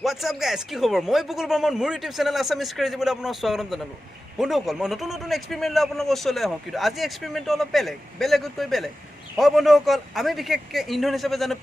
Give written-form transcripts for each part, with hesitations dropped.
WhatsApp guys কি খবৰ মই বুকুল বৰ্মন মোৰ ইউটিউব চেনেল আছামিজ ক্ৰেজি বয় আপোনাক স্বাগতম জনালোঁ বন্ধুসকল মই নতুন এক্সপেৰিমেণ্ট লৈ আপোনালোকৰ ওচৰলৈ আহোঁ কিন্তু আজি এক্সপেৰিমেণ্টটো অলপ বেলেগতকৈ বেলেগ হয় বন্ধুসকল আমি বিশেষকৈ ইন্ধন হিচাপে জানো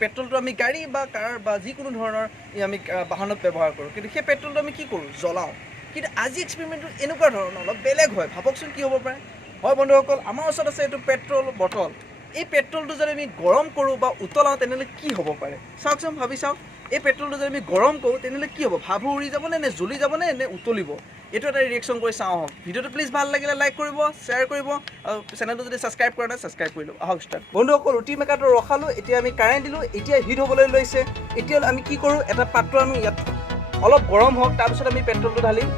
পেট্ৰলটো আমি গাড়ী বা কাৰ বা যিকোনো ধৰণৰ আমি বাহনত ব্যৱহাৰ কৰোঁ কিন্তু সেই পেট্ৰলটো আমি কি কৰোঁ জ্বলাওঁ কিন্তু আজি এক্সপেৰিমেণ্টটো এনেকুৱা ধৰণৰ অলপ বেলেগ হয় ভাবকচোন কি হ'ব পাৰে হয় বন্ধুসকল আমাৰ ওচৰত আছে এইটো পেট্ৰল বটল এই পেট্ৰলটো যদি আমি গৰম কৰোঁ বা উতলাওঁ তেনেহ'লে কি হ'ব পাৰে চাওকচোন ভাবি চাওক এই পেট্ৰলটো যদি আমি গৰম কৰোঁ তেনেহ'লে কি হ'ব ভাপ উৰি যাবনে নে জ্বলি যাবনে নে উতলিব এইটো এটা ৰিয়েকশ্যন কৰি চাওঁ আহক ভিডিঅ'টো প্লিজ ভাল লাগিলে লাইক কৰিব শ্বেয়াৰ কৰিব আৰু চেনেলটো যদি ছাবস্ক্ৰাইব কৰা নাই ছাবস্ক্ৰাইব কৰি লওক আহক ষ্টাৰ্ট বন্ধুসকল ৰুটি মেকাৰটো ৰখালোঁ এতিয়া আমি কাৰেণ্ট দিলোঁ এতিয়া হিট হ'বলৈ লৈছে এতিয়া আমি কি কৰোঁ এটা পাত্ৰ আমি ইয়াত অলপ গৰম হওক তাৰপিছত আমি পেট্ৰলটো ঢালিম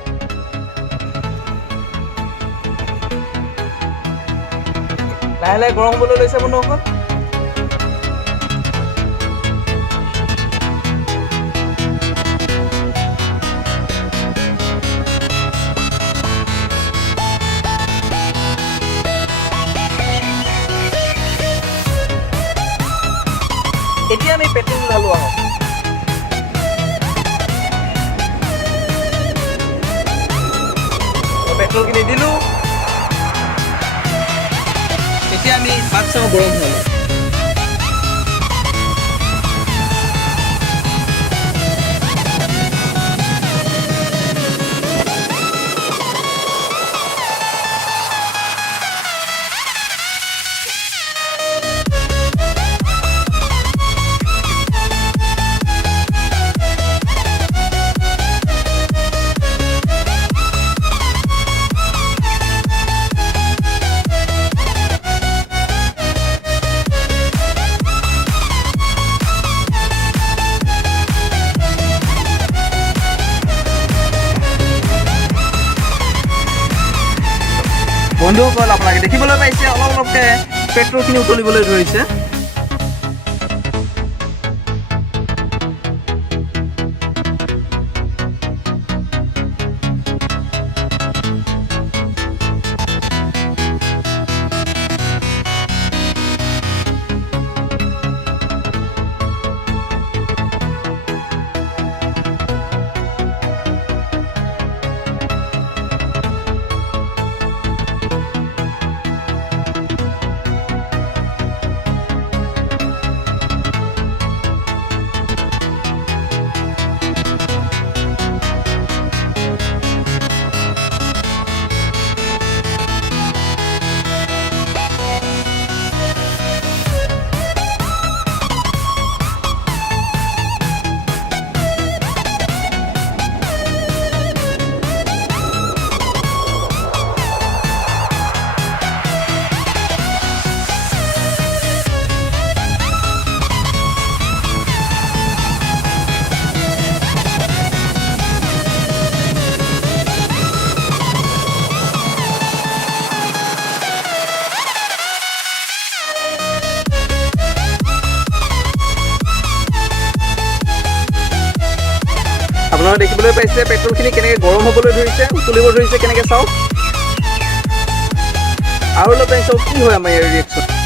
লাহে লাহে গৰম হ'বলৈ লৈছে বন্ধুসকল এতিয়া আমি পেট্ৰল ঢালো আহক পেট্ৰলখিনি দিলোঁ এতিয়া আমি ভাত চাওঁ গৰম হ'লোঁ বন্ধুসকল আপোনালোকে দেখিবলৈ পাইছে অলপ অলপকৈ পেট্ৰলখিনি উতলিবলৈ ধৰিছে আপোনালোকে দেখিবলৈ পাইছে পেট্ৰলখিনি কেনেকৈ গৰম হ'বলৈ ধৰিছে উতলিব ধৰিছে কেনেকৈ চাওক আৰু অলপ টাইম চাওক কি হয় আমাৰ ইয়াৰ ৰিয়েকশ্যন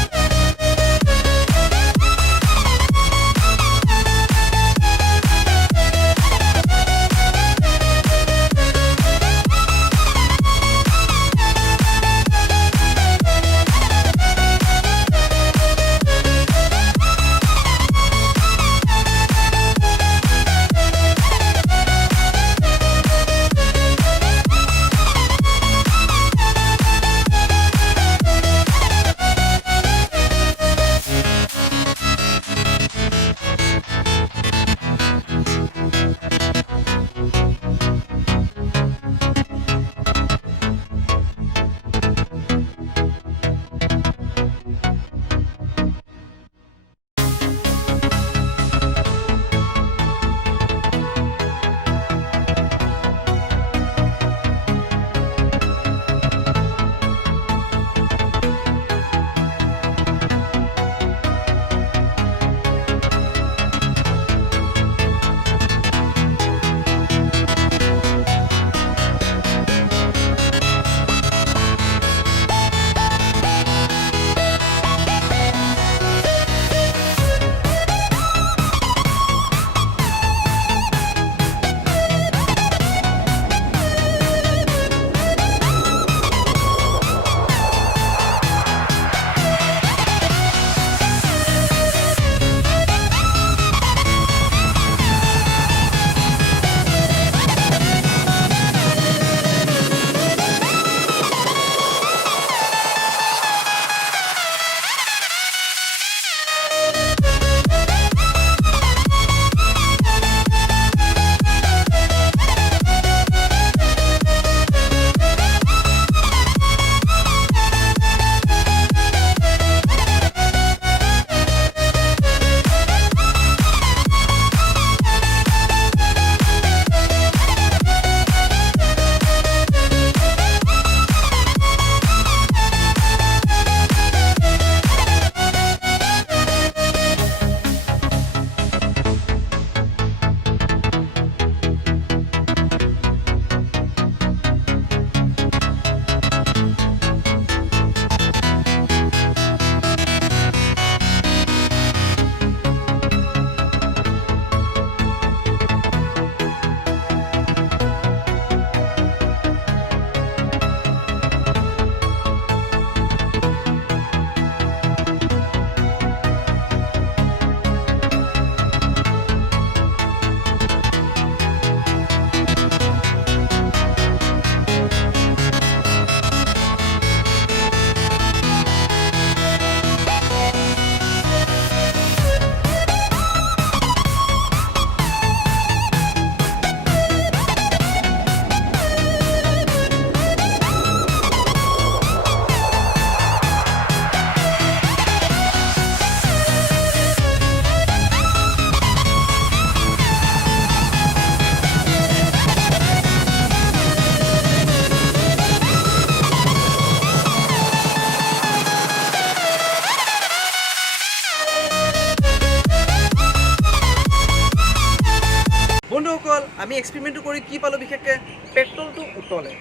আমি এক্সপেৰিমেণ্টটো কৰি কি পালোঁ বিশেষকৈ পেট্ৰলটো উতলে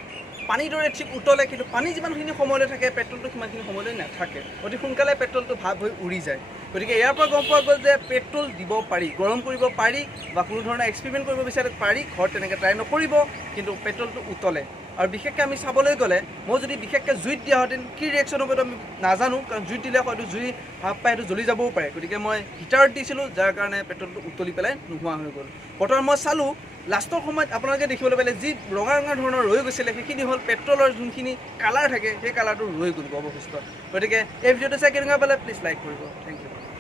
পানীৰ দৰে ঠিক উতলে কিন্তু পানী যিমানখিনি সময়লৈ থাকে পেট্ৰলটো সিমানখিনি সময়লৈ নাথাকে অতি সোনকালে পেট্ৰলটো ভাৱ হৈ উৰি যায় গতিকে ইয়াৰ পৰা গম পোৱা গ'ল যে পেট্ৰল দিব পাৰি গৰম কৰিব পাৰি বা কোনো ধৰণৰ এক্সপেৰিমেণ্ট কৰিব বিচাৰে পাৰি ঘৰত তেনেকৈ ট্ৰাই নকৰিব কিন্তু পেট্ৰলটো উতলে আৰু বিশেষকৈ আমি চাবলৈ গ'লে মই যদি বিশেষকৈ জুইত দিয়াহেঁতেন কি ৰিয়েকশ্যন হ'ব আমি নাজানো কাৰণ জুইত দিলে হয়তো জুই ভাৱ পাই সেইটো জ্বলি যাবও পাৰে গতিকে মই হিটাৰত দিছিলোঁ যাৰ কাৰণে পেট্ৰলটো উতলি পেলাই নোহোৱা হৈ গ'ল বৰ্তমান মই চালোঁ লাষ্টৰ সময়ত আপোনালোকে দেখিবলৈ পালে যি ৰঙা ৰঙা ধৰণৰ ৰৈ গৈছিলে সেইখিনি হ'ল পেট্ৰলৰ যোনখিনি কালাৰ থাকে সেই কালাৰটো ৰৈ গ'ল অৱশিষ্ট গতিকে এই ভিডিঅ'টো চাই কেনেকুৱা পালে প্লিজ লাইক কৰিব থেংক ইউ